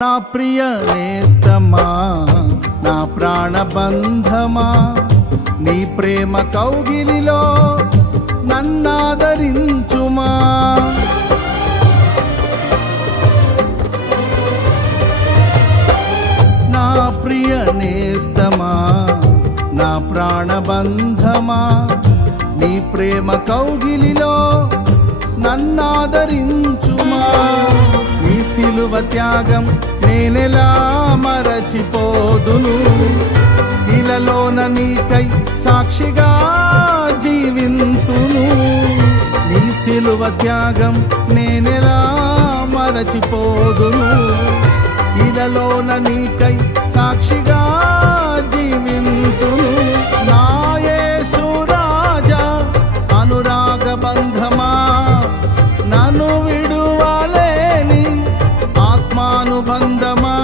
నా ప్రియ నేస్తమా, నా ప్రాణబంధమా, నీ ప్రేమ కౌగిలిలో నన్నాదరించుమా. నా ప్రియ నేస్తమా, నా ప్రాణబంధమా, నీ ప్రేమ కౌగిలిలో నన్నాదరించుమా. నీ సిలువ త్యాగం నేనెలా మరచిపోదును, ఇలలోన నీకై సాక్షిగా జీవింతును. నీ సిలువ త్యాగం నేనెలా మరచిపోదును, ఇలలోన నీకై సాక్షిగా జీవింతును. నా యేసు రాజా అనురాగ బంధమా, నన్ను విడువలేని ఆత్మానుబంధమా.